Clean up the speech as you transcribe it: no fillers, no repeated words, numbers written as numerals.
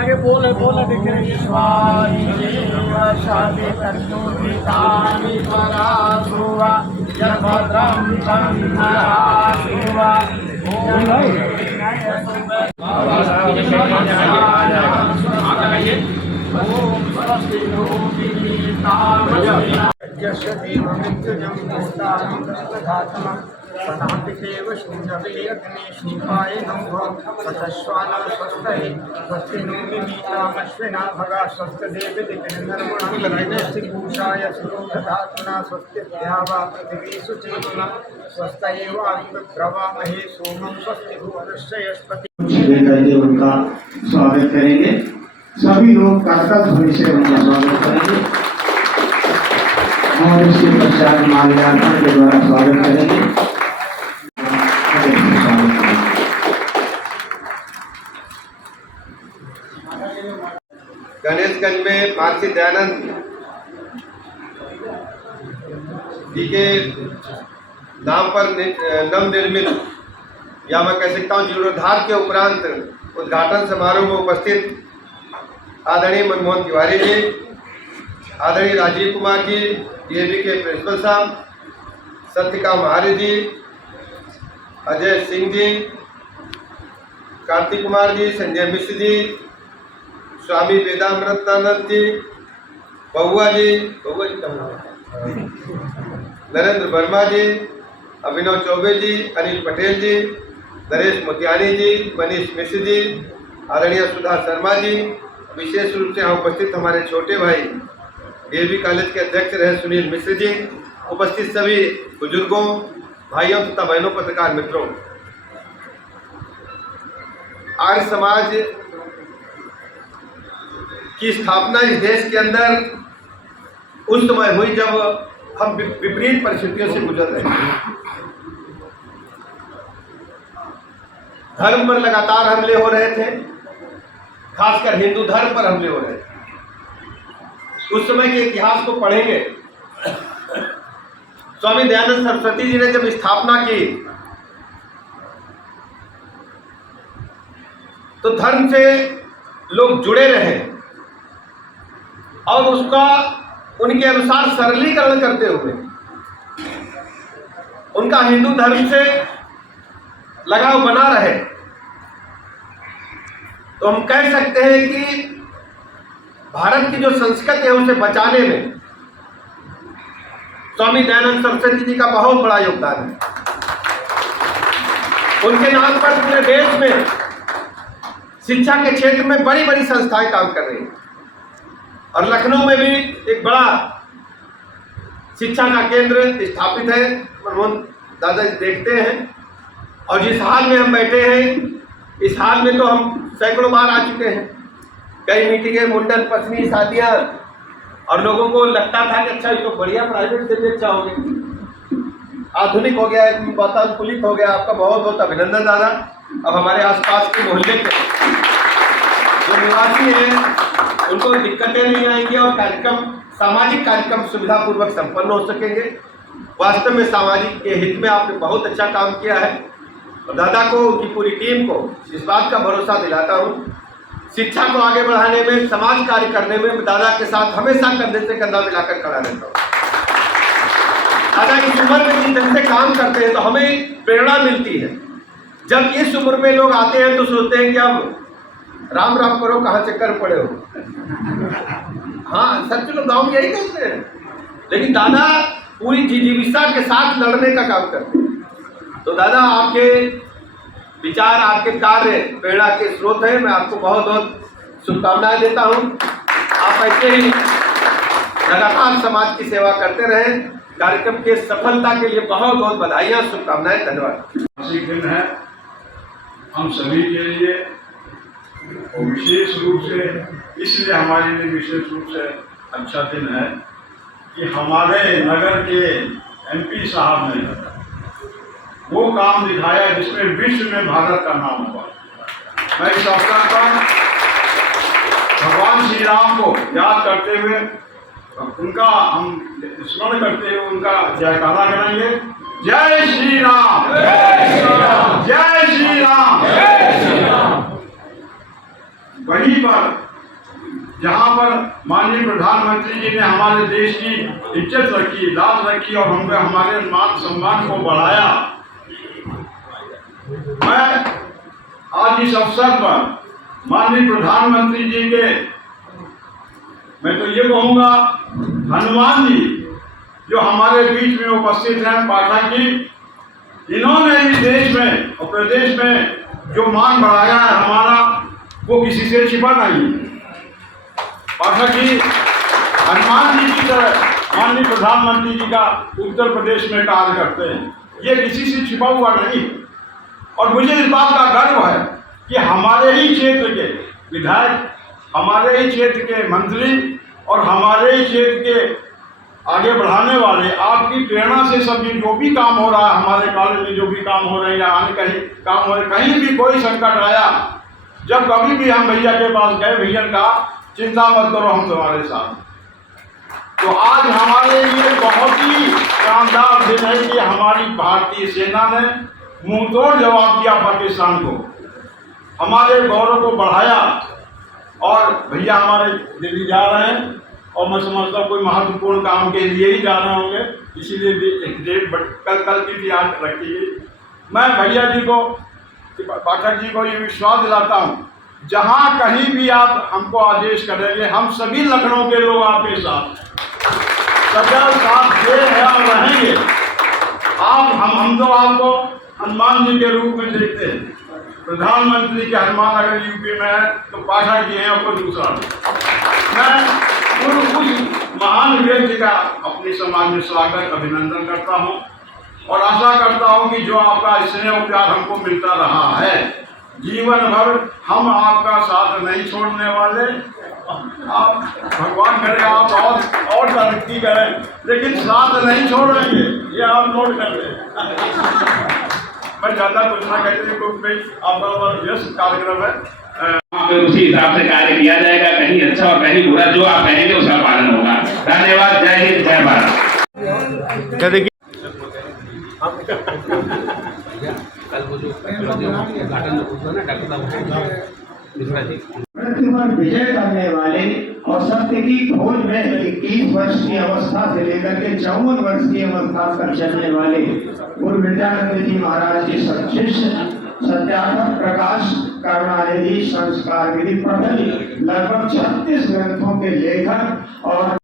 आगे बोल है शून्यवेग्निष्ठिपाय नमः सतश्वाना स्वस्ति स्वस्ति नो मिमीतामश्विना भगा स्वस्तिदेवदिनर्मणस्तिपूषाय सुरोधधातुना स्वस्तिभ्यावा पृथिवी सुचेतुना स्वस्त्येवाग्रवामहे सोमं स्वस्ति भुवनस्य यस्पति। उनका स्वागत करेंगे। सभी लोग करतल ध्वनि से उनका स्वागत करेंगे और इसके पश्चात माल्यार्पण के द्वारा स्वागत करेंगे। गणेशगंज में महर्षि दयानंद जी के नाम पर नवनिर्मित या मैं कह सकता हूँ जीर्णोद्धार के उपरांत उद्घाटन समारोह में उपस्थित आदरणीय मनमोहन तिवारी जी, आदरणीय राजीव कुमार जी, डीएवी के प्रिंसिपल साहब, सत्यका महारी जी, अजय सिंह जी, कार्तिक कुमार जी, संजय मिश्र जी, स्वामी वेदामृतानंद जी, बहुआ जी नरेंद्र वर्मा जी, अभिनव चौबे जी, अनिल पटेल जी, नरेश मोतियानी जी, मनीष मिश्र जी, आदरणीय सुधा शर्मा जी, विशेष रूप से यहाँ उपस्थित हमारे छोटे भाई डीएवी कॉलेज के अध्यक्ष रहे सुनील मिश्र जी, उपस्थित सभी बुजुर्गों, भाइयों तथा बहनों, पत्रकार मित्रों, आर्य समाज की स्थापना इस देश के अंदर उस समय हुई जब हम विपरीत परिस्थितियों से गुजर रहे थे। धर्म पर लगातार हमले हो रहे थे, खासकर हिंदू धर्म पर हमले हो रहे थे। उस समय के इतिहास को पढ़ेंगे। स्वामी दयानंद सरस्वती जी ने जब स्थापना की तो धर्म से लोग जुड़े रहे और उसका उनके अनुसार सरलीकरण करते हुए उनका हिंदू धर्म से लगाव बना रहे। तो हम कह सकते हैं कि भारत की जो संस्कृति है उसे बचाने में स्वामी दयानंद सरस्वती जी का बहुत बड़ा योगदान है। उनके नाम पर पूरे देश में शिक्षा के क्षेत्र में बड़ी बड़ी संस्थाएं काम कर रही हैं और लखनऊ में भी एक बड़ा शिक्षा का केंद्र स्थापित है। मनमोहन दादा जी देखते हैं और जिस हाल में हम बैठे हैं इस हाल में तो हम सैकड़ों बार आ चुके हैं। कई मीटिंगें, मुंडन, पत्नी, शादियां और लोगों को लगता था कि अच्छा ये तो बढ़िया प्राइवेट से भी अच्छा हो गया, आधुनिक हो गया, वातानुकूलित हो गया। आपका बहुत बहुत अभिनंदन दादा। अब हमारे आसपास के मोहल्ले के जो निवासी हैं उनको दिक्कतें नहीं आएंगी और कार्यक्रम, सामाजिक कार्यक्रम सुविधापूर्वक संपन्न हो सकेंगे। वास्तव में सामाजिक के हित में आपने बहुत अच्छा काम किया है और दादा को, उनकी पूरी टीम को इस बात का भरोसा दिलाता हूँ, शिक्षा को आगे बढ़ाने में, समाज कार्य करने में दादा के साथ हमेशा कंधे से कंधा मिलाकर खड़ा रहता हूँ। दादा इस उम्र में जिस ढंग से काम करते हैं तो हमें प्रेरणा मिलती है। जब इस उम्र में लोग आते हैं तो सोचते हैं कि अब राम राम करो, कहाँ चक्कर पड़े हो। हाँ, सच लोग गाँव में यही कहते हैं, लेकिन दादा पूरी जिजीविषा के साथ लड़ने का काम करते हैं। तो दादा आपके विचार, आपके कार्य प्रेरणा के स्रोत हैं। मैं आपको बहुत बहुत शुभकामनाएं देता हूं। आप ऐसे ही लगातार समाज की सेवा करते रहें। कार्यक्रम के सफलता के लिए बहुत बहुत बधाइयां, शुभकामनाएं, धन्यवाद। दिन है हम सभी के लिए और विशेष रूप से इसलिए हमारे लिए विशेष रूप से अच्छा दिन है कि हमारे नगर के एमपी साहब ने वो काम दिखाया जिसमें विश्व में भारत का नाम हुआ। मैं इस अवसर पर भगवान श्री राम को याद करते हुए, उनका हम स्मरण करते हुए उनका जयकारा करेंगे। जय श्री राम, जय श्री राम, जय श्री राम, जय श्री राम। जहाँ पर माननीय प्रधानमंत्री जी ने हमारे देश की इज्जत रखी, लाज रखी और हमने हमारे मान सम्मान को बढ़ाया। मैं आज इस अवसर पर माननीय प्रधानमंत्री जी के, मैं तो ये कहूँगा हनुमान जी जो हमारे बीच में उपस्थित हैं, पाठक जी, इन्होंने इस देश में और प्रदेश में जो मान बढ़ाया है हमारा, वो किसी से छिपा नहीं। पाठक जी हनुमान जी की तरह माननीय प्रधानमंत्री जी का उत्तर प्रदेश में कार्य करते हैं, ये किसी से छिपा हुआ नहीं। और मुझे इस बात का गर्व है कि हमारे ही क्षेत्र के विधायक, हमारे ही क्षेत्र के मंत्री और हमारे ही क्षेत्र के आगे बढ़ाने वाले आपकी प्रेरणा से सब ये जो भी काम हो रहा है, हमारे कॉलेज में जो भी काम हो रहे हैं या अन्य कहीं काम हो रहे, कहीं भी कोई संकट आया, जब कभी भी हम भैया के पास गए, भैया का चिंता मत करो, हम तुम्हारे साथ। तो आज हमारे लिए बहुत ही शानदार दिन है कि हमारी भारतीय सेना ने मुंहतोड़ जवाब दिया पाकिस्तान को, हमारे गौरव को बढ़ाया। और भैया हमारे दिल्ली जा रहे हैं और मैं समझता हूँ कोई महत्वपूर्ण काम के लिए ही जा रहे होंगे, इसीलिए एक डेट कल की भी आज रखी गई। मैं भैया जी को, पाठक जी को ये विश्वास दिलाता हूँ, जहाँ कहीं भी आप हमको आदेश करेंगे, हम सभी लखनऊ के लोग आपके साथ सदैव साथ थे हैं और रहेंगे। आप हम तो आपको हनुमान जी के रूप में देखते हैं। प्रधानमंत्री के हनुमान अगर यूपी में है तो पाठक जी हैं और कोई दूसरा। मैं उस महान व्यक्ति का अपने समाज में स्वागत, अभिनंदन करता हूं और आशा करता हूं कि जो आपका स्नेह और प्यार हमको मिलता रहा है, जीवन भर हम आपका साथ नहीं छोड़ने वाले। आप भगवान करे आप और तरक्की करें, लेकिन साथ नहीं छोड़ेंगे, ये आप नोट कर लें। मैं ज़्यादा कुछ ना कहते क्योंकि आपका व्यस्त कार्यक्रम है, तो उसी हिसाब से कार्य किया जाएगा, कहीं अच्छा और कहीं बुरा, जो आप कहेंगे उसका पालन होगा। धन्यवाद। जय हिंद, जय भारत। देखिए मृत्यु पर विजय करने वाले और सत्य की खोज में 21 वर्ष की अवस्था से लेकर के 54 वर्ष की अवस्था तक चलने वाले गुरु विद्यानंद जी महाराज के शिष्य सत्याग्रह प्रकाश करुणानिधि संस्कार विधि प्रबल लगभग 36 ग्रंथों के लेखक और